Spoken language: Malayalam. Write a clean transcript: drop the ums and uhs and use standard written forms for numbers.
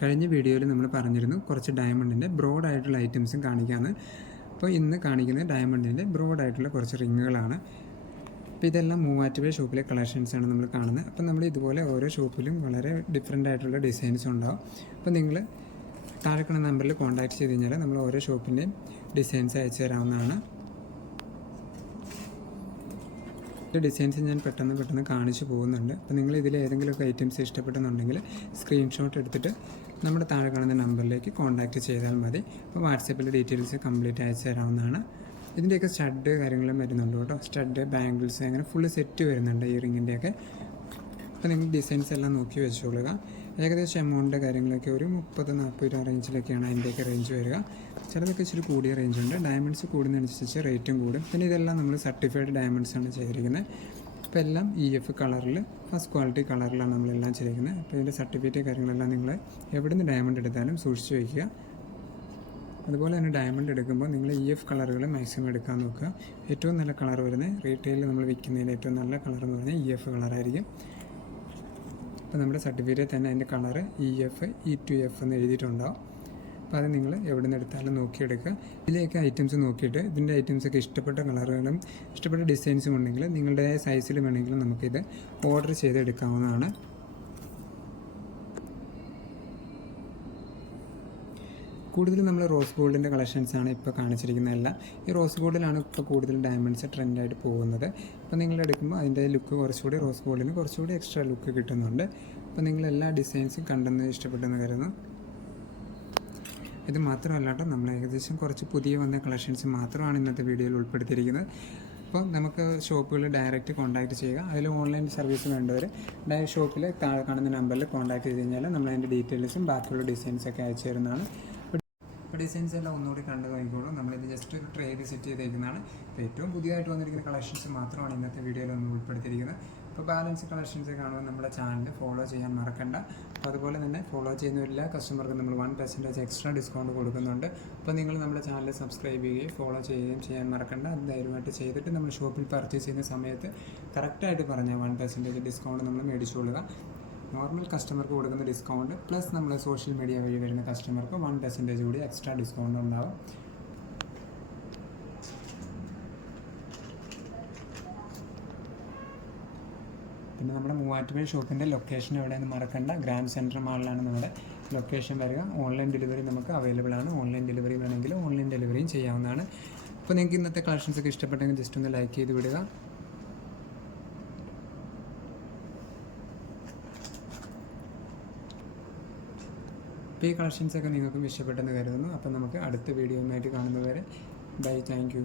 കഴിഞ്ഞ വീഡിയോയിൽ നമ്മൾ പറഞ്ഞിരുന്നു കുറച്ച് ഡയമണ്ടിൻ്റെ ബ്രോഡായിട്ടുള്ള ഐറ്റംസും കാണിക്കാമെന്ന്. അപ്പോൾ ഇന്ന് കാണിക്കുന്നത് ഡയമണ്ടിൻ്റെ ബ്രോഡായിട്ടുള്ള കുറച്ച് റിങ്ങുകളാണ്. അപ്പോൾ ഇതെല്ലാം മൂവാറ്റുപുഴ ഷോപ്പിലെ കളക്ഷൻസാണ് നമ്മൾ കാണുന്നത്. അപ്പോൾ നമ്മൾ ഇതുപോലെ ഓരോ ഷോപ്പിലും വളരെ ഡിഫറെൻ്റ് ആയിട്ടുള്ള ഡിസൈൻസ് ഉണ്ടാവും. അപ്പോൾ നിങ്ങൾ താഴെക്കണ നമ്പറിൽ കോൺടാക്ട് ചെയ്ത് കഴിഞ്ഞാൽ നമ്മൾ ഓരോ ഷോപ്പിൻ്റെയും ഡിസൈൻസ് അയച്ചു തരാവുന്നതാണ്. ഡിസൈൻസ് ഞാൻ പെട്ടെന്ന് കാണിച്ചു പോകുന്നുണ്ട്. അപ്പോൾ നിങ്ങൾ ഇതിൽ ഏതെങ്കിലുമൊക്കെ ഐറ്റംസ് ഇഷ്ടപ്പെടുന്നുണ്ടെങ്കിൽ സ്ക്രീൻഷോട്ട് എടുത്തിട്ട് നമ്മുടെ താഴെ കാണുന്ന നമ്പറിലേക്ക് കോൺടാക്റ്റ് ചെയ്താൽ മതി. അപ്പോൾ വാട്സാപ്പിൽ ഡീറ്റെയിൽസ് കംപ്ലീറ്റ് അയച്ചു തരാവുന്നതാണ്. ഇതിൻ്റെയൊക്കെ സ്റ്റഡ് കാര്യങ്ങളും വരുന്നുണ്ട് കേട്ടോ. സ്റ്റഡ്, ബാംഗിൾസ്, അങ്ങനെ ഫുള്ള് സെറ്റ് വരുന്നുണ്ട് ഈ റിങ്ങിൻ്റെയൊക്കെ. അപ്പോൾ നിങ്ങൾ ഡിസൈൻസ് എല്ലാം നോക്കി വെച്ചോളുക. ഏകദേശം എമൗണ്ടിൻ്റെ കാര്യങ്ങളൊക്കെ ഒരു 30-40 രൂപ റേഞ്ചിലൊക്കെയാണ് അതിൻ്റെയൊക്കെ റേഞ്ച് വരിക. ചിലതൊക്കെ ഇച്ചിരി കൂടിയ റേഞ്ചുണ്ട്. ഡയമണ്ട്സ് കൂടുന്നതനുസരിച്ച് റേറ്റും കൂടും. പിന്നെ ഇതെല്ലാം നമ്മൾ സർട്ടിഫൈഡ് ഡയമണ്ട്സ് ആണ് ചെയ്തിരിക്കുന്നത്. അപ്പോൾ എല്ലാം EF കളറിൽ ഫസ്റ്റ് ക്വാളിറ്റി കളറിലാണ് നമ്മളെല്ലാം ചെയ്തിരിക്കുന്നത്. അപ്പോൾ ഇതിൻ്റെ സർട്ടിഫിക്കറ്റ് കാര്യങ്ങളെല്ലാം നിങ്ങൾ എവിടെ നിന്ന് ഡയമണ്ട് എടുത്താലും സൂക്ഷിച്ച് വയ്ക്കുക. അതുപോലെ തന്നെ ഡയമണ്ട് എടുക്കുമ്പോൾ നിങ്ങൾ EF കളറുകൾ മാക്സിമം എടുക്കാൻ നോക്കുക. ഏറ്റവും നല്ല കളർ വരുന്നത് റീറ്റെയിലിൽ നമ്മൾ വിൽക്കുന്നതിൽ ഏറ്റവും നല്ല കളർ എന്ന് പറഞ്ഞാൽ EF കളറായിരിക്കും. അപ്പോൾ നമ്മുടെ സർട്ടിഫിക്കറ്റിൽ തന്നെ അതിൻ്റെ കളറ് EF, E2F എന്ന് എഴുതിയിട്ടുണ്ടാവും. അപ്പോൾ അത് നിങ്ങൾ എവിടെ നിന്ന് എടുത്താലും നോക്കിയെടുക്കുക. ഇതിലേക്ക് ഐറ്റംസ് നോക്കിയിട്ട് ഇതിൻ്റെ ഐറ്റംസൊക്കെ ഇഷ്ടപ്പെട്ട കളറുകളും ഇഷ്ടപ്പെട്ട ഡിസൈൻസും ഉണ്ടെങ്കിൽ നിങ്ങളുടെ സൈസിൽ വേണമെങ്കിലും നമുക്കിത് ഓർഡർ ചെയ്തെടുക്കാവുന്നതാണ്. കൂടുതലും നമ്മൾ റോസ് ഗോൾഡിൻ്റെ കളക്ഷൻസാണ് ഇപ്പോൾ കാണിച്ചിരിക്കുന്നതെല്ലാം. ഈ റോസ് ഗോൾഡിലാണ് ഇപ്പോൾ കൂടുതൽ ഡയമണ്ട്സ് ട്രെൻഡായിട്ട് പോകുന്നത്. അപ്പോൾ നിങ്ങൾ എടുക്കുമ്പോൾ അതിൻ്റെ ലുക്ക് കുറച്ചുകൂടി റോസ് ഗോൾഡിന് കുറച്ചുകൂടി എക്സ്ട്രാ ലുക്ക് കിട്ടുന്നുണ്ട്. അപ്പോൾ നിങ്ങൾ എല്ലാ ഡിസൈൻസും കണ്ടെന്ന് ഇഷ്ടപ്പെട്ടെന്ന് കരുതുന്നു. ഇത് മാത്രമല്ല കേട്ടോ, നമ്മൾ ഏകദേശം കുറച്ച് പുതിയ വന്ന കളക്ഷൻസ് മാത്രമാണ് ഇന്നത്തെ വീഡിയോയിൽ ഉൾപ്പെടുത്തിയിരിക്കുന്നത്. അപ്പോൾ നമുക്ക് ഷോപ്പുകളിൽ ഡയറക്റ്റ് കോൺടാക്റ്റ് ചെയ്യുക. അതിൽ ഓൺലൈൻ സർവീസ് വേണ്ടവർ ഷോപ്പിൽ താഴെ കാണുന്ന നമ്പറിൽ കോൺടാക്ട് ചെയ്ത് കഴിഞ്ഞാൽ നമ്മൾ അതിൻ്റെ ഡീറ്റെയിൽസും ബാക്കിയുള്ള ഡിസൈൻസൊക്കെ അയച്ചു തരുന്നതാണ്. ഇപ്പോൾ ഡിസൈൻസ് എല്ലാം ഒന്നുകൂടി കണ്ടു നോക്കിക്കോളും. നമ്മളിത് ജസ്റ്റ് ഒരു ട്രേ സെറ്റ് ചെയ്തേക്കുന്നതാണ്. ഇപ്പോൾ ഏറ്റവും പുതിയതായിട്ട് വന്നിരിക്കുന്ന കളക്ഷൻസ് മാത്രമാണ് ഇന്നത്തെ വീഡിയോയിൽ ഒന്ന് ഉൾപ്പെടുത്തിയിരിക്കുന്നത്. അപ്പോൾ ബാലൻസ് കളക്ഷൻസ് കാണുമ്പോൾ നമ്മുടെ ചാനൽ ഫോളോ ചെയ്യാൻ മറക്കണ്ട. അപ്പോൾ അതുപോലെ തന്നെ ഫോളോ ചെയ്യുന്ന എല്ലാ കസ്റ്റമർക്കും നമ്മൾ 1% എക്സ്ട്രാ ഡിസ്കൗണ്ട് കൊടുക്കുന്നുണ്ട്. അപ്പോൾ നിങ്ങൾ നമ്മുടെ ചാനൽ സബ്സ്ക്രൈബ് ചെയ്യുകയും ഫോളോ ചെയ്യുകയും ചെയ്യാൻ മറക്കണ്ട. അത് ധൈര്യമായിട്ട് ചെയ്തിട്ട് നമ്മൾ ഷോപ്പിൽ പർച്ചേസ് ചെയ്യുന്ന സമയത്ത് കറക്റ്റായിട്ട് പറഞ്ഞാൽ 1% ഡിസ്കൗണ്ട് നമ്മൾ മേടിച്ചുകൊള്ളുക. നോർമൽ കസ്റ്റമർക്ക് കൊടുക്കുന്ന ഡിസ്കൗണ്ട് പ്ലസ് നമ്മൾ സോഷ്യൽ മീഡിയ വഴി വരുന്ന കസ്റ്റമർക്ക് 1% കൂടി എക്സ്ട്രാ ഡിസ്കൗണ്ട് ഉണ്ടാവും. പിന്നെ നമ്മുടെ മൂവാറ്റുപുഴ ഷോപ്പിൻ്റെ ലൊക്കേഷൻ എവിടെയെന്ന് മറക്കണ്ട. ഗ്രാൻഡ് സെൻട്രൽ മാളിലാണ് നമ്മുടെ ലൊക്കേഷൻ വരിക. ഓൺലൈൻ ഡെലിവറി നമുക്ക് അവൈലബിൾ ആണ്. ഓൺലൈൻ ഡെലിവറി വേണമെങ്കിൽ ഓൺലൈൻ ഡെലിവറിയും ചെയ്യാവുന്നതാണ്. അപ്പോൾ നിങ്ങൾക്ക് ഇന്നത്തെ കളക്ഷൻസൊക്കെ ഇഷ്ടപ്പെട്ടെങ്കിൽ ജസ്റ്റ് ഒന്ന് ലൈക്ക് ചെയ്ത് വിടുക. അപ്പോൾ ഈ കളക്ഷൻസൊക്കെ നിങ്ങൾക്കും ഇഷ്ടപ്പെട്ടെന്ന് കരുതുന്നു. അപ്പോൾ നമുക്ക് അടുത്ത വീഡിയോയുമായിട്ട് കാണുന്നതുവരെ ബൈ, താങ്ക് യു.